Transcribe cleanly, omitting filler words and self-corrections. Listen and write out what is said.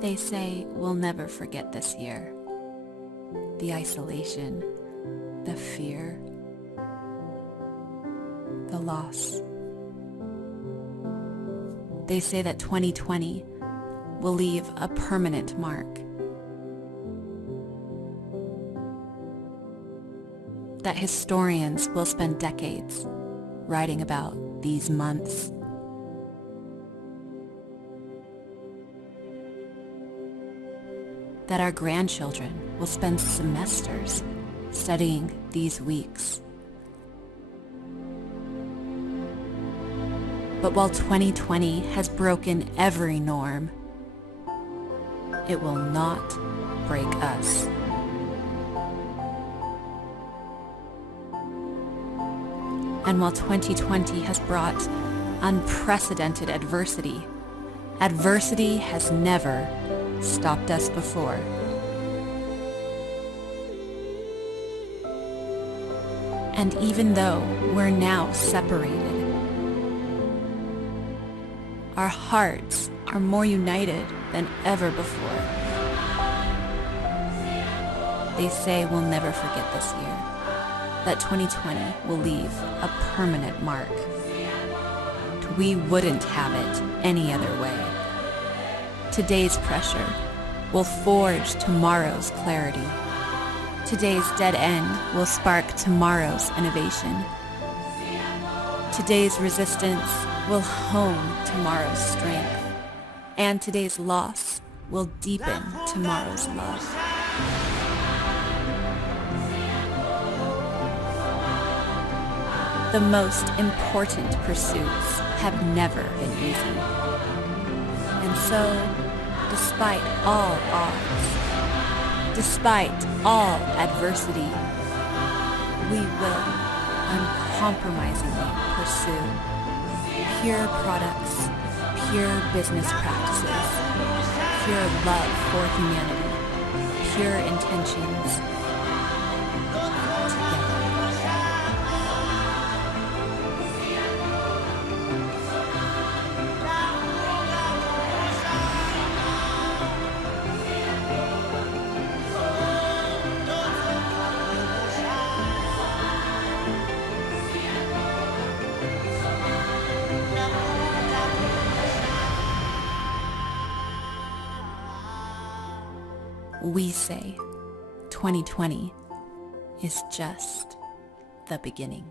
They say we'll never forget this year. The isolation, the fear, the loss. They say that 2020 will leave a permanent mark. That historians will spend decades writing about these months. That our grandchildren will spend semesters studying these weeks. But while 2020 has broken every norm, it will not break us. And while 2020 has brought unprecedented adversity, adversity has never stopped us before. And even though we're now separated, our hearts are more united than ever before. They say we'll never forget this year, that 2020 will leave a permanent mark. We wouldn't have it any other way. Today's pressure will forge tomorrow's clarity. Today's dead end will spark tomorrow's innovation. Today's resistance will hone tomorrow's strength. And today's loss will deepen tomorrow's love. The most important pursuits have never been easy. And so, despite all odds, despite all adversity, we will uncompromisingly pursue pure products, pure business practices, pure love for humanity, pure intentions, we say 2020 is just the beginning.